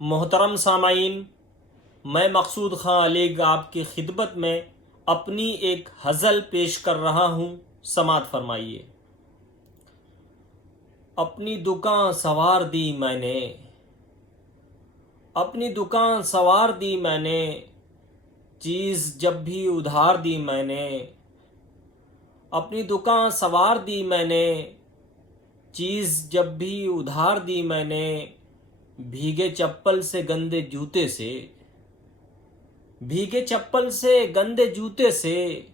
मोहतरम सामाईन, मैं मकसूद खां अलीग आपकी खिदमत में अपनी एक हज़ल पेश कर रहा हूँ। समात फरमाइए। अपनी दुकान सवार दी मैंने, अपनी दुकान सवार दी मैंने, चीज़ जब भी उधार दी मैंने। अपनी दुकान सवार दी मैंने, चीज़ जब भी उधार दी मैंने। भीगे चप्पल से गंदे जूते से, भीगे चप्पल से गंदे जूते से,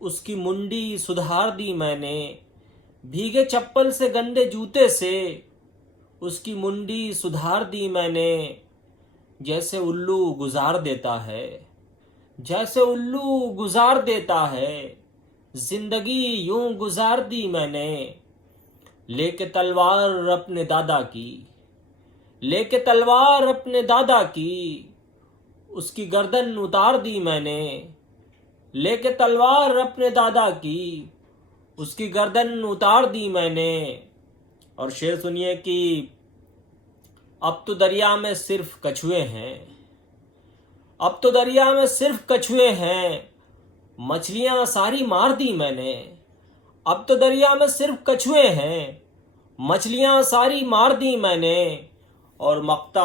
उसकी मुंडी सुधार दी मैंने। भीगे चप्पल से गंदे जूते से, उसकी मुंडी सुधार दी मैंने। जैसे उल्लू गुजार देता है, जैसे उल्लू गुजार देता है, जिंदगी यूं गुजार दी मैंने। लेके तलवार अपने दादा की, लेके तलवार अपने दादा की, उसकी गर्दन उतार दी मैंने। लेके तलवार अपने दादा की, उसकी गर्दन उतार दी मैंने। और शेर सुनिए कि अब तो दरिया में सिर्फ कछुए हैं, अब तो दरिया में सिर्फ कछुए हैं, मछलियां सारी मार दी मैंने। अब तो दरिया में सिर्फ कछुए हैं, मछलियां सारी मार दी मैंने। और मक्ता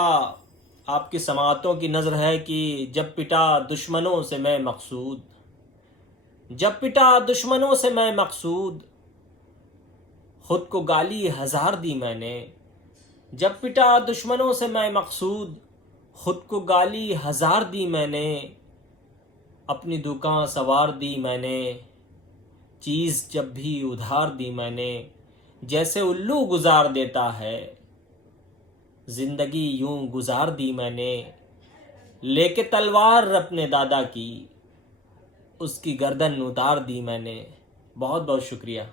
आपकी समातों की नज़र है कि जब पिटा दुश्मनों से मैं मकसूद, जब पिटा दुश्मनों से मैं मकसूद, खुद को गाली हजार दी मैंने। जब पिटा दुश्मनों से मैं मकसूद, खुद को गाली हजार दी मैंने। अपनी दुकान सवार दी मैंने, चीज़ जब भी उधार दी मैंने। जैसे उल्लू गुजार देता है, जिंदगी यूं गुजार दी मैंने। लेके तलवार अपने दादा की, उसकी गर्दन उतार दी मैंने। बहुत बहुत शुक्रिया।